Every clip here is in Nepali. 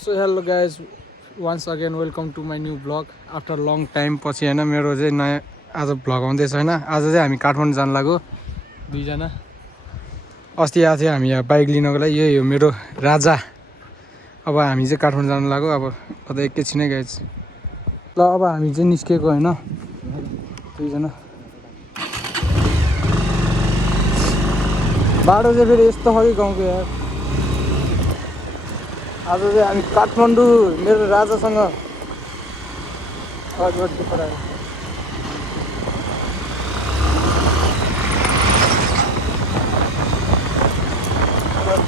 So hello guys once again welcome to my new blog after long time पछि होइन मेरो चाहिँ नयाँ आज भ्लग आउँदैछ होइन। आज चाहिँ हामी काठमाडौँ जानु लाग्यो दुईजना। अस्ति आएको थियो हामी यहाँ बाइक लिनको लागि। यही हो मेरो राजा। अब हामी चाहिँ काठमाडौँ जानु लाग्यो। अब कतै एकैछिनै गाइज ल अब हामी चाहिँ निस्केको होइन दुईजना। बाटो चाहिँ फेरि यस्तो छ कि गाउँको यार। आज चाहिँ हामी काठमाडौँ मेरो राजासँग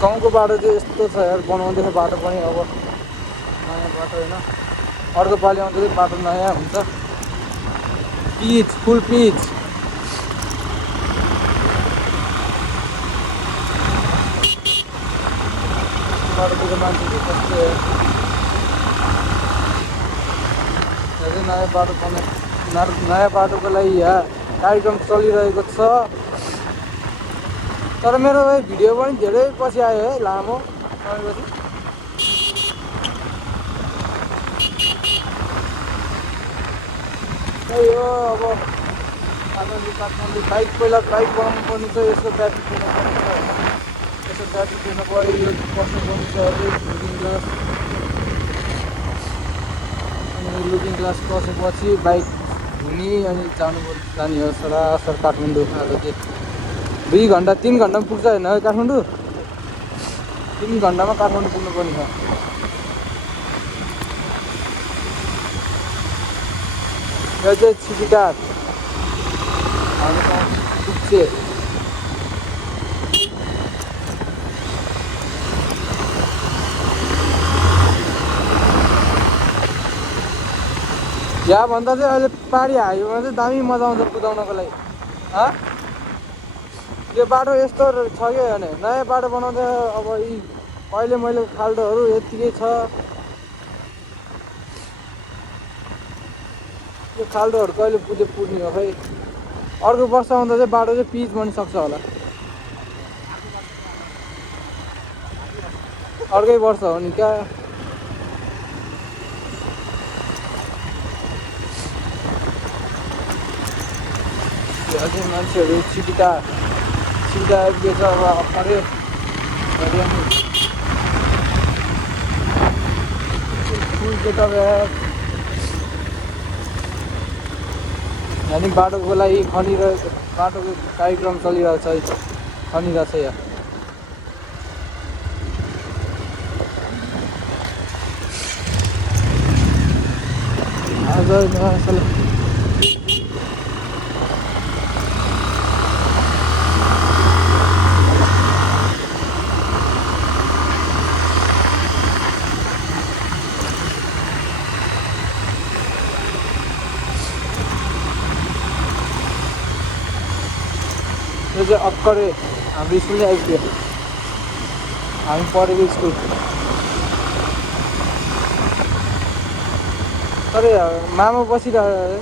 गाउँको बाटो चाहिँ यस्तो छ यार, बनाउँदैछ बाटो पनि अब नयाँ बाटो होइन। अर्को पालि आउँदा चाहिँ बाटो नयाँ हुन्छ, पिच फुल पिच। बाटोतिर मान्छेहरू कस्तो नयाँ बाटो नयाँ बाटोको लागि यहाँ कार्यक्रम चलिरहेको छ। तर मेरो भिडियो पनि धेरै पछि आयो है, लामो समयपछि। त्यही हो अब काठमाडौँ बाइक पहिला बाइक बनाउनु पर्ने छ। यसो ट्राफिक हेर्नु पर्ने छ होइन, यसो ट्राफिक हेर्नु पऱ्यो, यो बस्नु पर्ने छ अरे लुकिङ ग्लास। अनि लुकिङ ग्लास बसेपछि बाइक हुने अनि जाने हो सरासर काठमाडौँ। आज चाहिँ 2 घन्टा 3 घन्टामा पुग्छ होइन काठमाडौँ। 3 घन्टामा काठमाडौँ पुग्नु पर्ने छ। यो चाहिँ छिपिटार हामी पुग्छे। यहाँभन्दा चाहिँ अहिले पाहाडी हाइवेमा चाहिँ दामी मजा आउँछ कुदाउनको लागि। यो बाटो यस्तो छ कि होइन, नयाँ बाटो बनाउँदा अब यी अहिले मैले खाल्डोहरू यत्तिकै छ। यो खाल्डोहरू कहिले पुग्ने हो खै। अर्को वर्ष आउँदा चाहिँ बाटो चाहिँ पिच बनिसक्छ होला। अर्कै वर्ष हो नि क्या। अझै मान्छेहरू छिपिटा आइपुगेछ। अब अरे फुल केटअप अनि बाटोको लागि बाटोको कार्यक्रम चलिरहेको छ, खनिरहेको छ यहाँ। आज यो चाहिँ अक्करे हाम्रो स्कुल नै आइपुग्यो। हामी पढेको स्कुल। अरे मामा बसिरहेको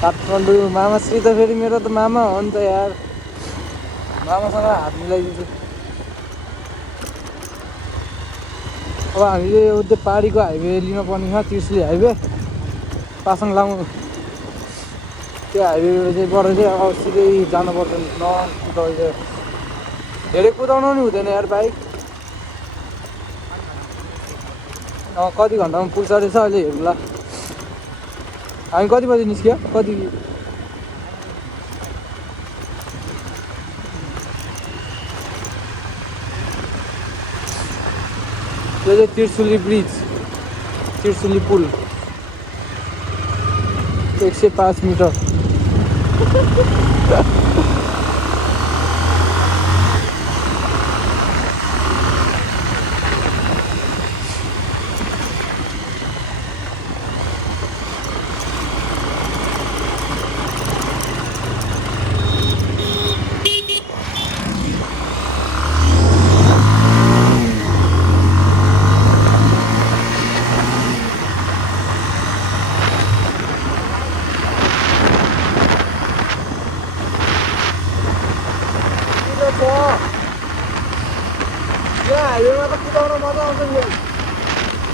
काठमाडौँ। मामाश्री त फेरि मेरो त मामा हो नि त यार। मामासँग हात मिलाइदिन्छु। अब हामीले त्यो पाहाडीको हाइवे लिन पर्ने छ, त्रिशुली हाइवे पासाङ लामो। त्यो हाइवेबाट चाहिँ बाट चाहिँ अब सिधै जानुपर्छ। नकुदाउँदै धेरै कुदाउनु नि हुँदैन यार बाइक। कति घन्टामा पुग्छ रहेछ अहिले हेर्नुला। हामी कति बजी निस्क्यो? कति त्यो चाहिँ त्रिशुली ब्रिज, त्रिशुली पुल 105 मिटर। छ यहाँ हाइवेमा त कुदाउन मजा आउँछ नि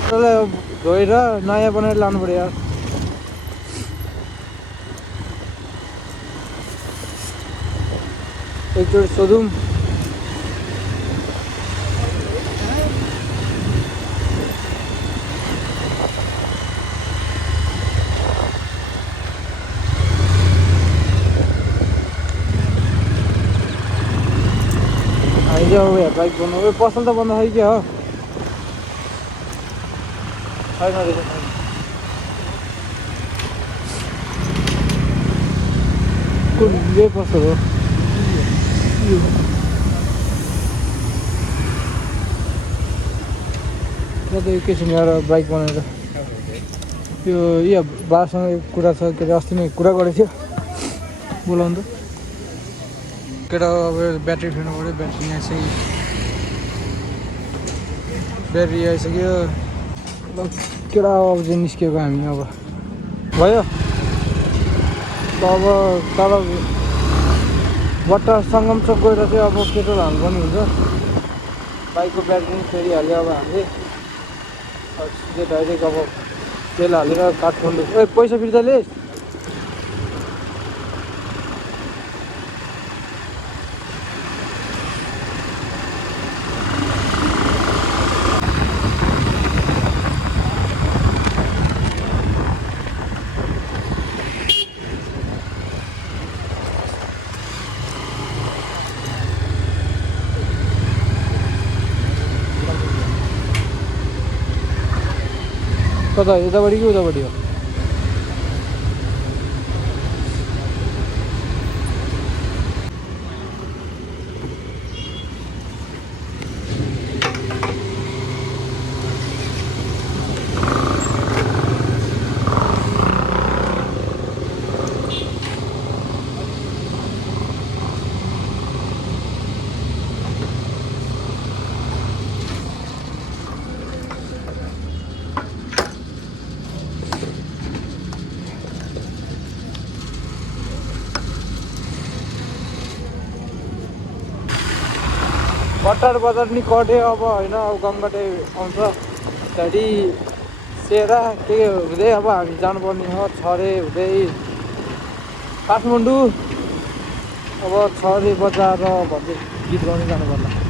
त्यसलाई धोएर नयाँ बनाएर लानु पर्यो यार एकचोटि सोधौँ आइज बाइक बनाऊ पसल त बन्द है क्या हो छैन रहेछ कुन यो पसल हो म त एकैछिन एउटा बाइक बनाएर यो यहाँ बासँग कुरा छ के अरे अस्ति नै कुरा गरेको थियो बोलाउनु त केटा अब ब्याट्री फेर्नु पऱ्यो ब्याट्री यहाँ चाहिँ ब्याट्री आइसक्यो ल केटा अब चाहिँ निस्किएको हामी अब भयो अब तल बट्टा सङ्गम चोक गएर चाहिँ अब पेट्रोल हाल्नुपर्ने हुन्छ बाइकको ब्याट्री पनि फेरिहाल्यो अब हामीले सिधै डाइरेक्ट अब तेल हालेर काठमाडौँ ए पैसा फिर्ता लिएस् कता यतापट्टि कि उतापट्टि हो बट्टार बजार नि कट्यो अब होइन अब गङ्गटे आउँछ त्यहाँदेखि सेरा के हुँदै अब हामी जानुपर्ने हो छरे हुँदै काठमाडौँ अब छरे बजार भन्दै गीत गाउनु जानु पर्ला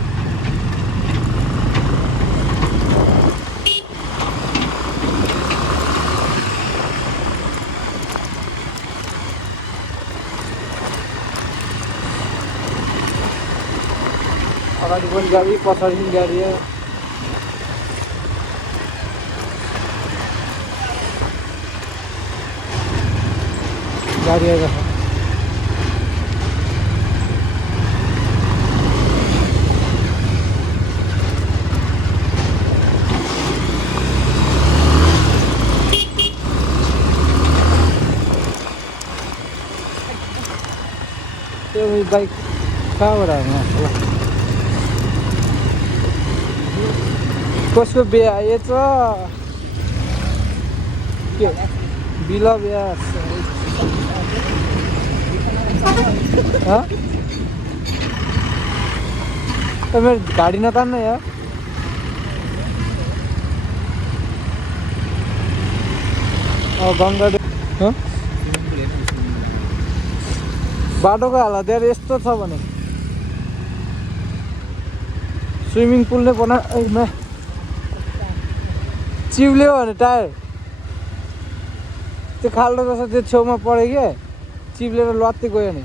अगाडि पनि गाडी पछाडि पनि गाडी हो गाडी आएको छ त्यो बाइक कहाँबाट हाल्नु होला कसको बिहा आएछ के बिला बिहा मेरो गाडी नतान्न यार गङ्गा बाटोको हालत यार यस्तो छ भने स्विमिङ पुल नै बना चिप्ल्यो भने टायर त्यो खाल्डो जस्तो त्यो छेउमा पऱ्यो क्या चिप्लेर लत्ती गयो नि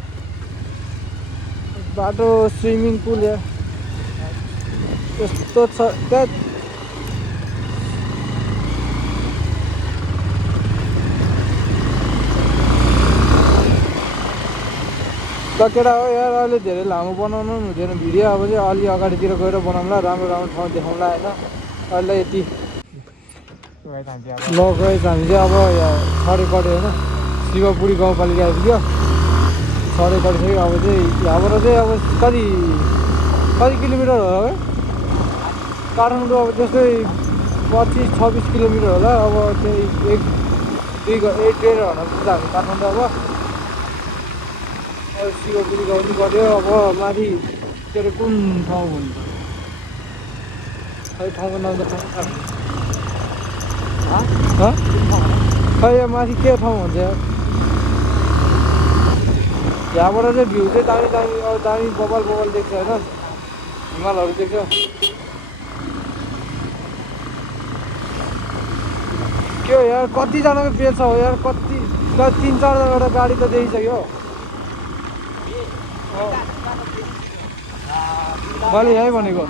बाटो स्विमिङ पुल या यस्तो छ त्यहाँ केटा हो यार अहिले धेरै लामो बनाउनु पनि हुँदैन भिडियो अब चाहिँ अलि अगाडितिर गएर बनाउँला राम्रो राम्रो ठाउँ देखाउँला होइन अहिले यति ल गएछ हामी चाहिँ अब यहाँ छरे कट्यो होइन शिवपुरी गाउँपालिका आइपुग्यो छरे कटिसक्यो अब चाहिँ यहाँबाट चाहिँ अब कति किलोमिटर होला है काठमाडौँ अब त्यस्तै 25-26 किलोमिटर होला अब त्यही एक डेढ घन्टा पुग्छ हामी काठमाडौँ अब शिवपुरी गाउँ पनि गऱ्यो अब माथि के अरे कुन ठाउँ भन्छ खै ठाउँको नाम त थाहा खै यहाँ माथि के ठाउँ भन्छ यार यहाँबाट चाहिँ भ्यू चाहिँ दामी दामी अब दामी बबल बबल देख्छ होइन हिमालहरू देख्छ के हो यार कतिजनाको बेच हो यार कति 3-4वटा गाडी त देखिसक्यो मैले यहीँ भनेको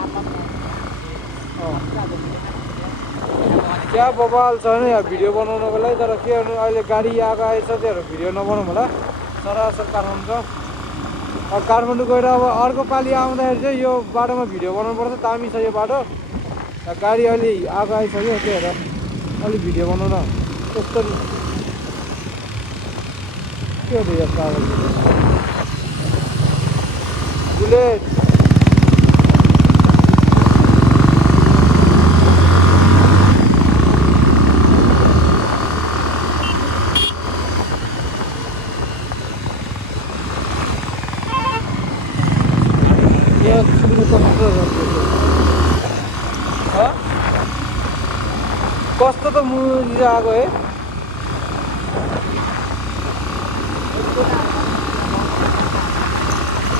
क्या बबाल छ नि यहाँ भिडियो बनाउनको लागि तर के गर्नु अहिले गाडी आएको आएछ त्योहरू भिडियो नबनाउँ होला सरासर काठमाडौँ छ अब काठमाडौँ गएर अब अर्को पालि आउँदाखेरि चाहिँ यो बाटोमा भिडियो बनाउनु पर्छ दामी छ यो बाटो गाडी अहिले आएको आइसक्यो त्यही भएर अलिक भिडियो बनाउन कस्तो के हो यो कागज बुलेट कस्तो त मुजी आएको है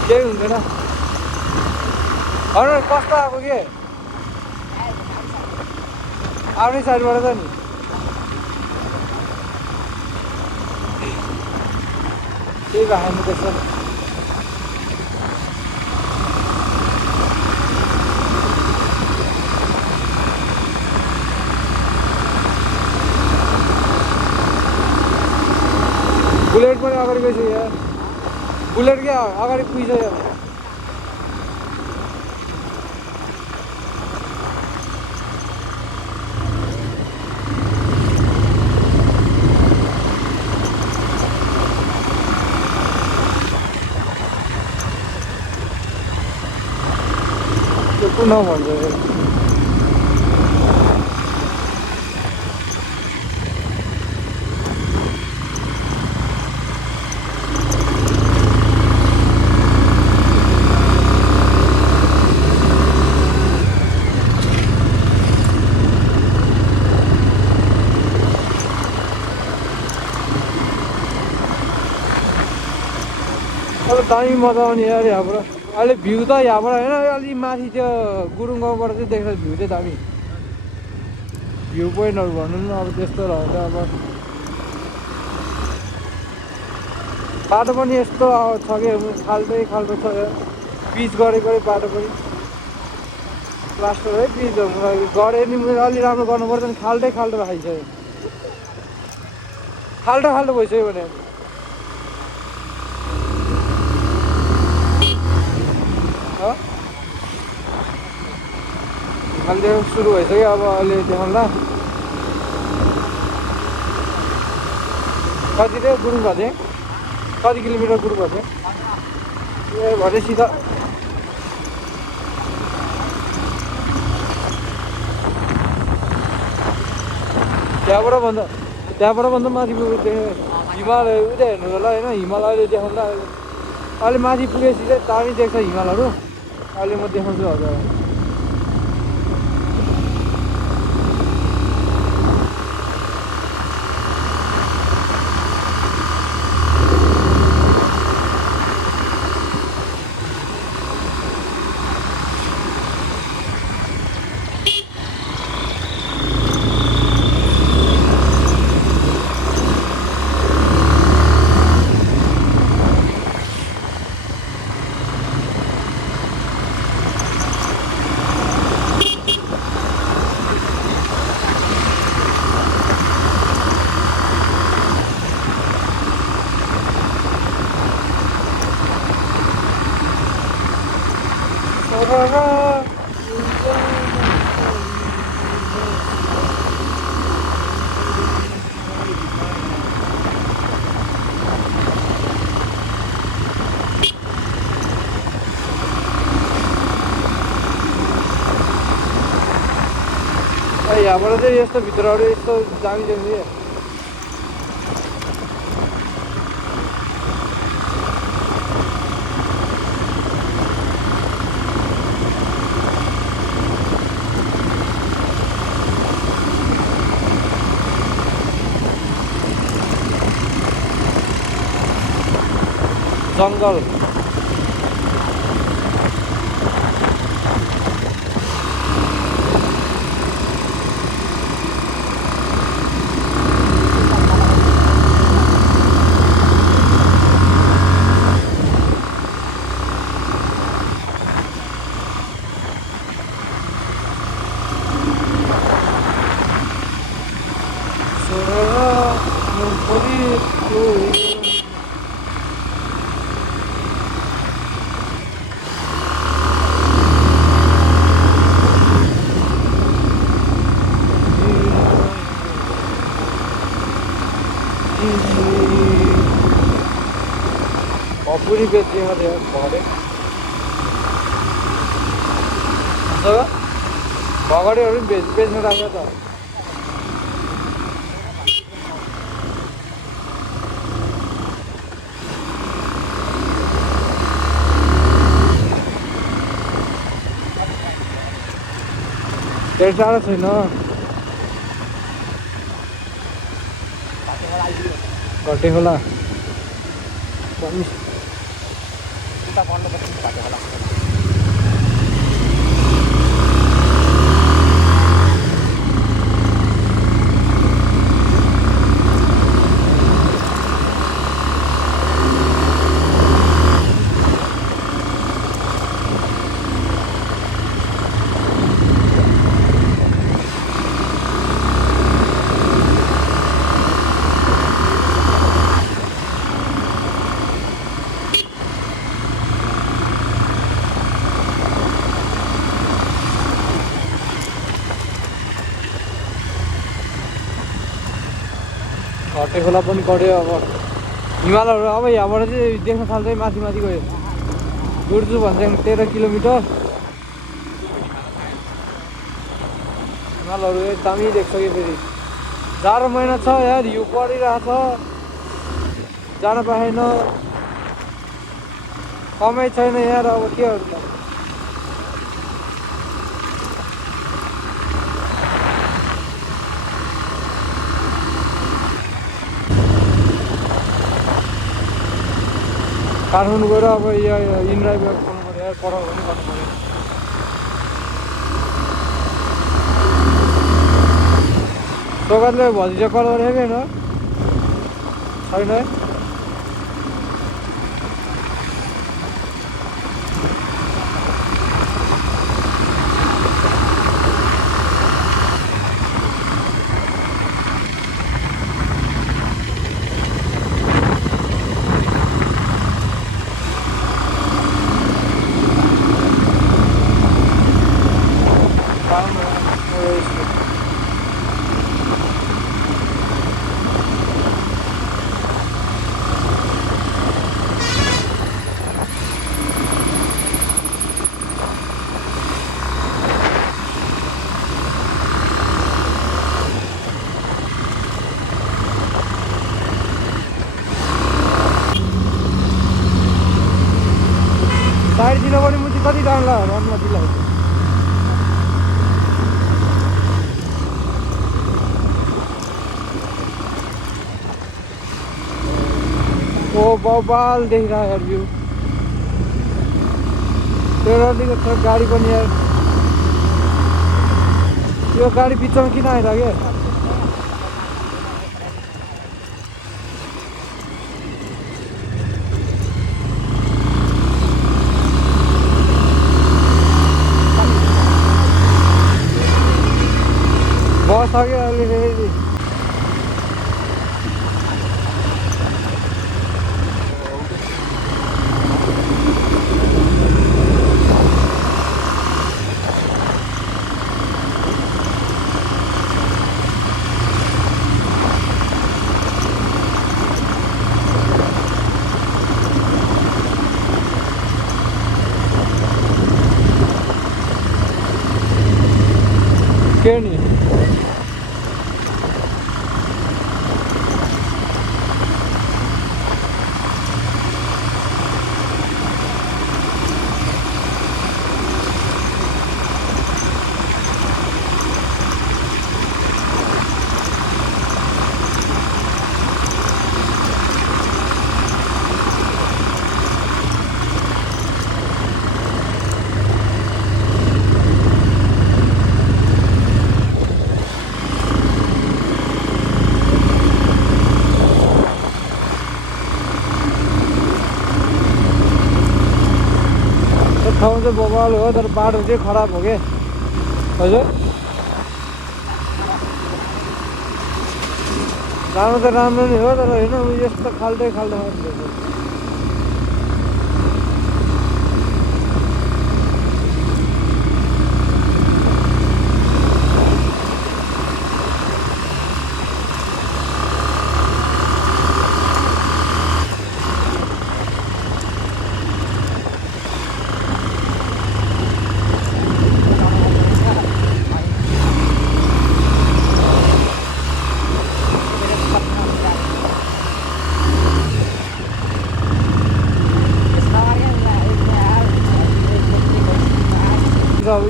केही हुँदैन होइन कस्तो आएको के आफ्नै साइडबाट त नि त्यही भएको त्यसो बुलेट पनि अगाडि गइसक्यो यार बुलेट क्या अगाडि पुगिसक्यो त्यो कुन ठाउँ भन्छ दामी मजा आउने यार यहाँबाट अहिले भ्यू त यहाँबाट होइन अलिक माथि त्यो गुरुङ गाउँबाट चाहिँ देख्छ भ्यू चाहिँ दामी भ्यू पोइन्टहरू भन्नु न अब त्यस्तो रहन्छ अब बाटो पनि यस्तो छ कि खाल्टै खाल्टो छ पिच गरेको बाटो पनि प्लास्टर है पिच गरे नि अलि राम्रो गर्नुपर्छ नि खाल्टै खाल्टो राखिसक्यो खाल्टो खाल्टो भइसक्यो भने अहिले सुरु भइसक्यो अब अहिले देखाउँला कति थियो गुरुङ भए कति किलोमिटर गुरुङ भए ए भने सिधा त्यहाँबाट भन्दा माथि पुगेको हिमालय उता हेर्नु होला होइन हिमालयले देखाउँदा अहिले माथि पुगेपछि चाहिँ दामी देख्छ हिमालहरू अहिले म देखाउँछु हजुर यहाँबाट चाहिँ यस्तो भित्रहरू यस्तो दामी देख्ने जङ्गल पूरी बेचिएगा तो भगड़े भगड़ेहरू पनि बेच्नु राख्यो त धेरै टाढो छैन घटे होला घटे खोला पनि गड्यो अब हिमालहरू अब यहाँबाट चाहिँ देख्न थाल्छ माथि माथि गयो गुर्जु भन्छ 13 किलोमिटर हिमालहरू एकदमै देख्छ कि फेरि जाडो महिना छ यार हिउँ परिरहेछ जान पाएन कमै छैन यार अब के गर्नु काठमाडौँ गएर अब यहाँ इन्ड्राइभ गर्नु पऱ्यो यार पढाउ पनि गर्नु पऱ्यो दोकानले भजिया कल गरेको होइन छैन है साइड दिन पनि मुझे कति टाइम लाग्यो रनमा दिलाई ओ बवाल देखिरहेको यार भ्यू तेह्रदेखि छ गाडी पनि यार यो गाडी बिचमा किन आइरहेको बस आगे अलरेडी के नि ठाउँ चाहिँ बबाल हो तर बाटो चाहिँ खराब हो क्या हजुर राम्रो त राम्रो नै हो तर होइन यस्तो खाल्टै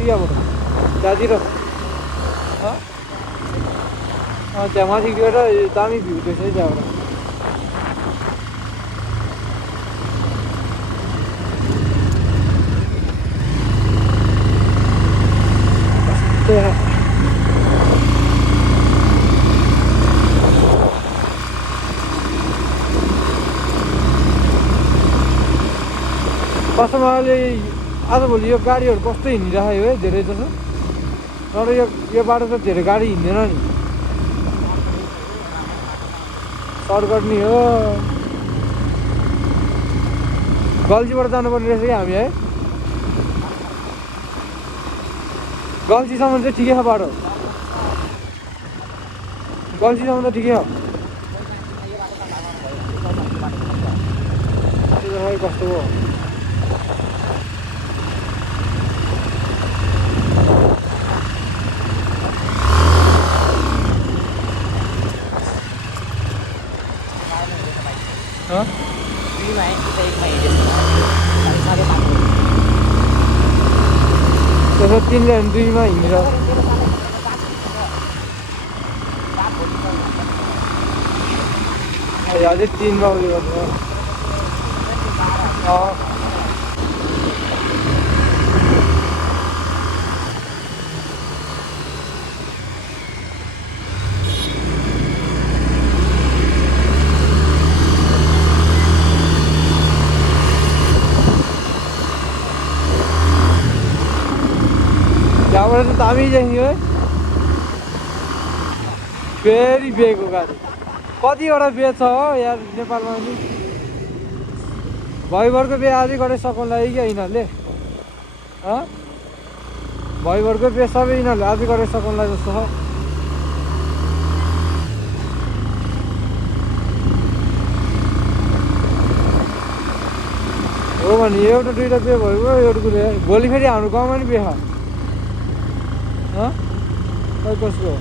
iya bro jadi tuh त्यहाँ माथि गएर दामी भ्यू देख्छ है त्यहाँबाट कसमा अहिले आजभोलि यो गाडीहरू कस्तो हिँडिरहेको है धेरै जसो तर यो बाटो त धेरै गाडी हिँड्दैन नि सर्टकट नि हो गल्जीबाट जानुपर्ने रहेछ क्या हामी है गल्जीसम्म चाहिँ ठिकै छ बाटो गल्जीसम्म त ठिकै हो कस्तो हो त्यसो 3 लेन 2 मा हिँडेर अझै 3 मा उयो गर्नु त्यहाँबाट त दामी देखियो है फेरि बेको गाडी कतिवटा बे छ हो यार नेपालमा नि भैभरको बे आधी गरे सकाउला क्या यिनीहरूले भैभरको बे सबै यिनीहरूले आधी गरे सकाउला जस्तो छ हो भने एउटा दुईवटा बे भयो एउटा कुरो भोलि फेरि हाम्रो गाउँमा नि बे छ खै कसको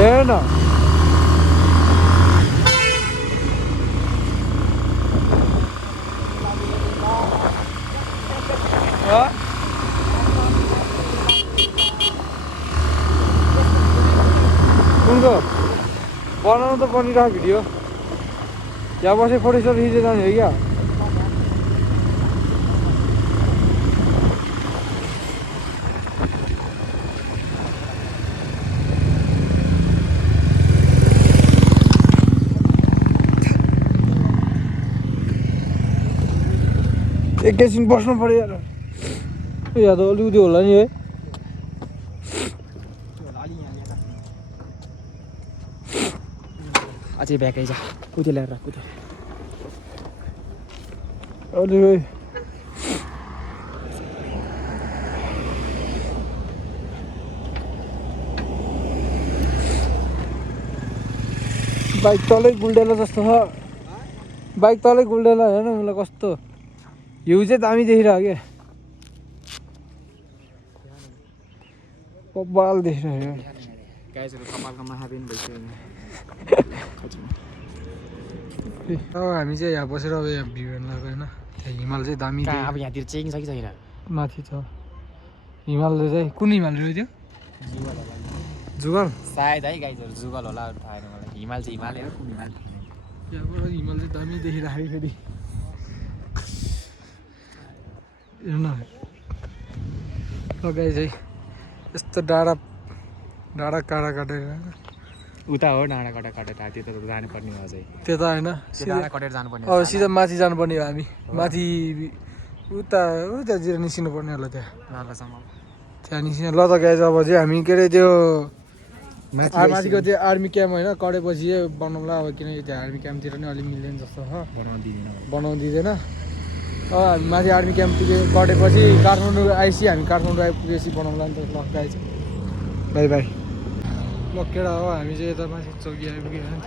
हेर न कुनको बनाउनु त बनिरहेको भिडियो यहाँ बसे फोटोसोटो खिचेर जाने हो क्या एकैछिन बस्नु पर्यो यार यहाँ त अलिकति होला नि है अझै ब्याकै जा कुदे ल्याएर कुदे बाइक तलै गुल्डेला जस्तो छ बाइक तलै गुल्डेला हेर्न मलाई कस्तो हिउँ चाहिँ दामी देखिरहेको क्या कपाल देखिरहेको गाइजहरू कपालको महाबिन भइसक्यो अब हामी चाहिँ यहाँ बसेर अब यहाँ भ्यू हेर्न लाग्यो होइन त्यहाँ हिमाल चाहिँ दामी कहाँ अब यहाँतिर चेकिङ छ कि छैन माथि छ हिमालले चाहिँ कुन हिमाल रहेछ त्यो जुगल होला जुगल सायद है गाइजहरू जुगल होला थाहा छैन मलाई हिमाल चाहिँ हिमालय हो कुन हिमाल यहाँबाट हिमाल चाहिँ दामी देखिराखेको फेरि हेर्न लगाइ चाहिँ यस्तो डाँडा डाँडा काँडा काटेर उता हो डाँडा कटा कटेर त्यता त जानुपर्ने हो चाहिँ त्यता होइन डाँडा कटेर जानुपर्ने अब सिधा माथि जानुपर्ने हो हामी माथि उतातिर निस्किनु पर्ने होला त्यहाँ लालासम्म त्यहाँ निस्किनु ल त गाइज अब चाहिँ हामी के अरे त्यो माथिको त्यो आर्मी क्याम्प होइन कडेपछि बनाउँला अब किनकि त्यो आर्मी क्याम्पतिर नि अलिक मिल्दैन जस्तो छ बनाउनु दिँदैन अब हामी माथि आर्मी क्याम्पतिर कटेपछि काठमाडौँ आइसी हामी काठमाडौँ आइपुगेपछि बनाउँला नि त ल गाइज बाई बाई ल केटा हो हामी चाहिँ यता माथि चौकी आइपुग्यो होइन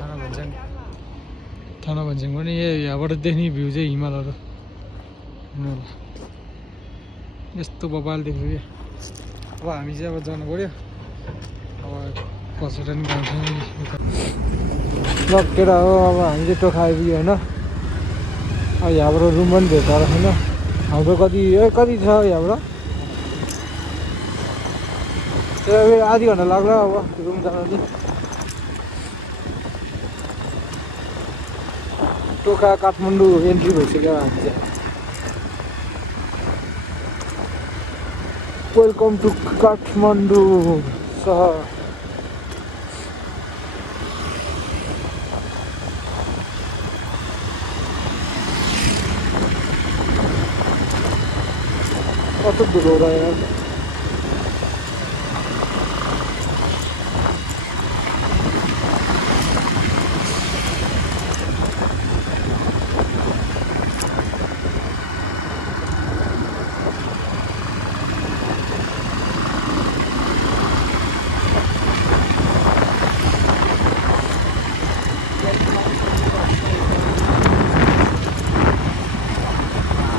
थाना भन्छौँ पनि यहाँबाट देख्ने भ्यू चाहिँ हिमालहरू हेर्नु होला यस्तो बबाल देख्यो कि अब हामी चाहिँ अब जानु पऱ्यो अब बसेर नि गाउँछौँ ल केटा हो अब हामी चाहिँ टोखा आइपुग्यो होइन अब यहाँबाट रुम पनि भेट्दा होइन हाम्रो कति छ यहाँबाट त्यो आधी घन्टा लाग्ला अब रुम जान चाहिँ टोखा काठमाडौँ एन्ट्री भइसक्यो हामी चाहिँ वेलकम टु काठमाडौँ सहर कस्तो धुलो हो र यार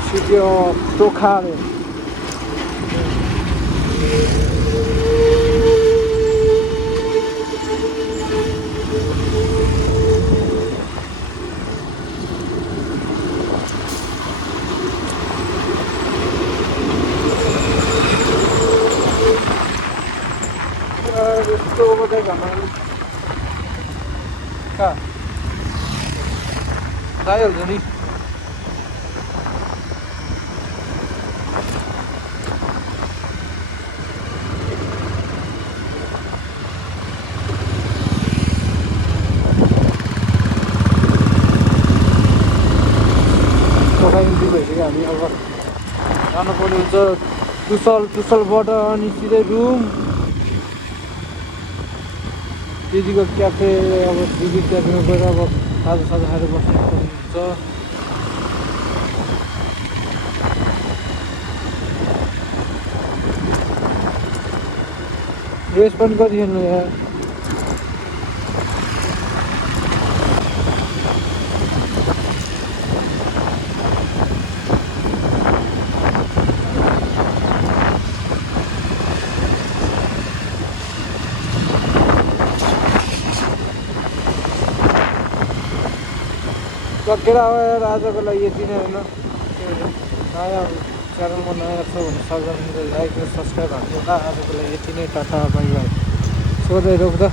City of Tokhare. It's over there, man. Ka. Dial, Johnny. हामी अब जानुपर्ने हुन्छ टुसलबाट अनि सिधै रुम दिदीको क्याफे अब दिदी क्याफेमा गएर अब खाजा खाएर बस्नुपर्ने हुन्छ रेस पनि कति खेल्नु यहाँ सकेर अब आजको लागि यति नै होइन नयाँ च्यानलमा नयाँ छ भने सबैजनाले लाइक र सब्सक्राइब हाल्नु होला आजको लागि यति नै टाटा बाई बाई सोधै रोक्दा